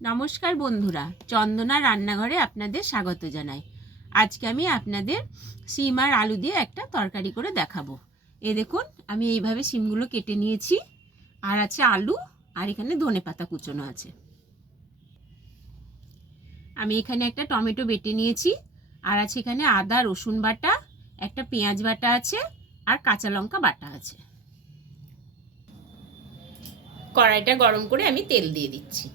নমস্কার বন্ধুরা, চন্দনা রান্নাঘরে আপনাদের স্বাগত জানাই। আজকে আমি আপনাদের শিম আর আলু দিয়ে একটা তরকারি করে দেখাবো। এই দেখুন, আমি এইভাবে শিমগুলো কেটে নিয়েছি, আর আছে আলু, আর এখানে ধনেপাতা কুচোনো আছে। আমি এখানে একটা টমেটো বেটে নিয়েছি, আর আছে এখানে আদা রসুন বাটা, একটা পেঁয়াজ বাটা আছে, আর কাঁচা লঙ্কা বাটা আছে। কড়াইটা গরম করে আমি তেল দিয়ে দিচ্ছি।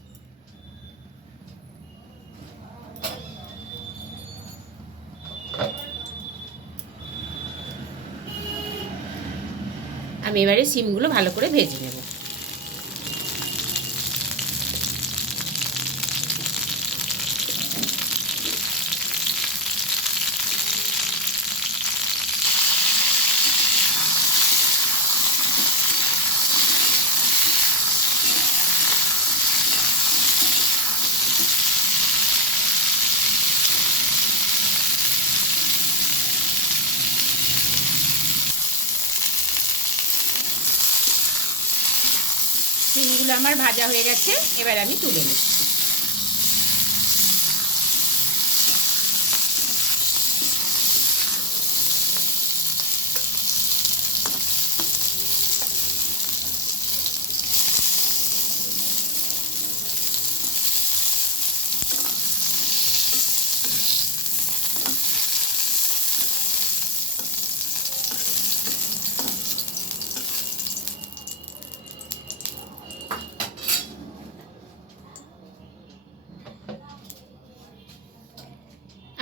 আমি এবারে শিমগুলো ভালো করে ভেজে নেব। শিমগুলো আমার ভাজা হয়ে গেছে, এবার আমি তুলে নিচ্ছি।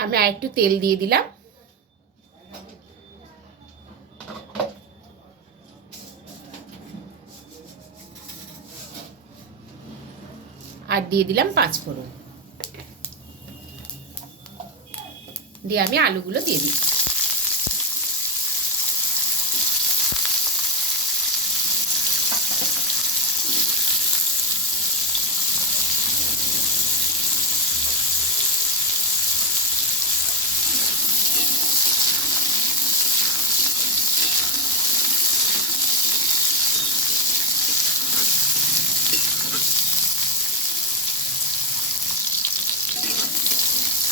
আমি আর একটু তেল দিয়ে দিলাম। আর দিয়ে দিলাম 5 ফোড়ন। দিয়ে আমি আলুগুলো দিয়ে দিচ্ছি।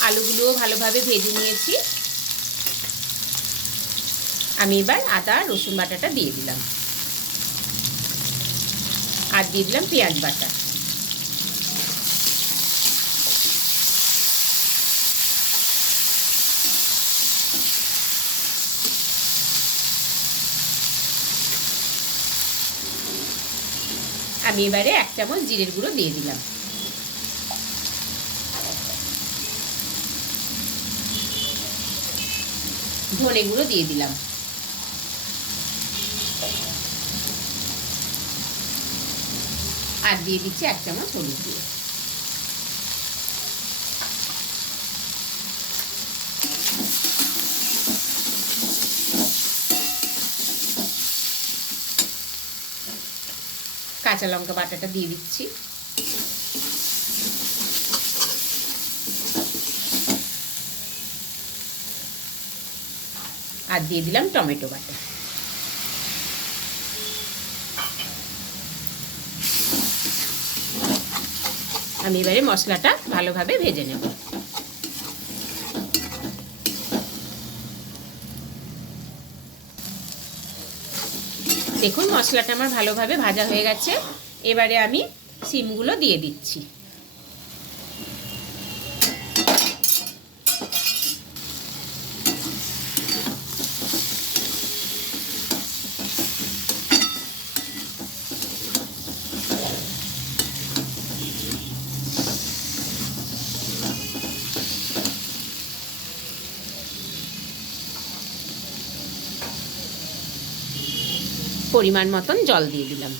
আলুগুলোও ভালোভাবে ভেজে নিয়েছি। আমি এবার আদা রসুন বাটাটা দিয়ে দিলাম, আর দিয়ে দিলাম পেঁয়াজ বাটা। আমি এবারে 1 চামচ জিরের গুঁড়ো দিয়ে দিলাম। ধনে গুঁড়ো দিয়ে দিলাম। আর দিয়ে দিচ্ছি 1 চামচ হলুদ গুঁড়ো। কাঁচা লঙ্কা বাটাটা দিয়ে দিচ্ছি। আর দিয়ে দিলাম টমেটো বাটা। আমি এবারে মশলাটা ভালোভাবে ভেজে নেব। দেখুন, মশলাটা আমার ভালোভাবে ভাজা হয়ে গেছে। এবারে আমি শিমগুলো দিয়ে দিচ্ছি। পরিমাণ মতন জল দিয়ে দিলাম।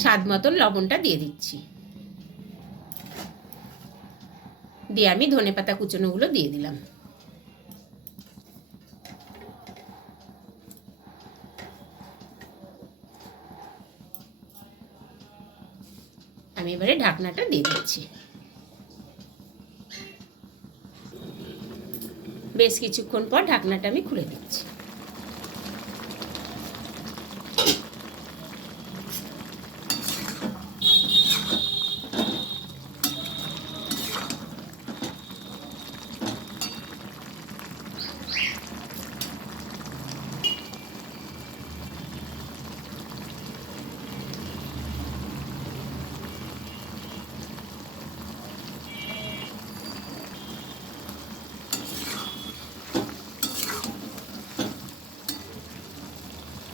স্বাদ মতন লবণটা দিয়ে দিচ্ছি। দিয়ে আমি ধনেপাতা কুচনোগুলো দিয়ে দিলাম। আমি এবারে ঢাকনাটা দিয়ে দিচ্ছি। বেশ কিছুক্ষণ পর ঢাকনাটা আমি খুলে দিচ্ছি।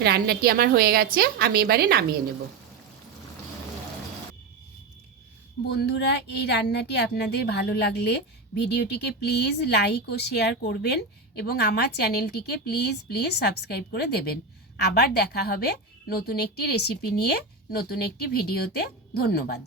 রান্নাটি আমার হয়ে গেছে, আমি এবারে নামিয়ে নেব। বন্ধুরা, এই রান্নাটি আপনাদের ভালো লাগলে ভিডিওটিকে প্লিজ লাইক ও শেয়ার করবেন এবং আমার চ্যানেলটিকে প্লিজ সাবস্ক্রাইব করে দেবেন। আবার দেখা হবে নতুন একটি রেসিপি নিয়ে, নতুন একটি ভিডিওতে। ধন্যবাদ।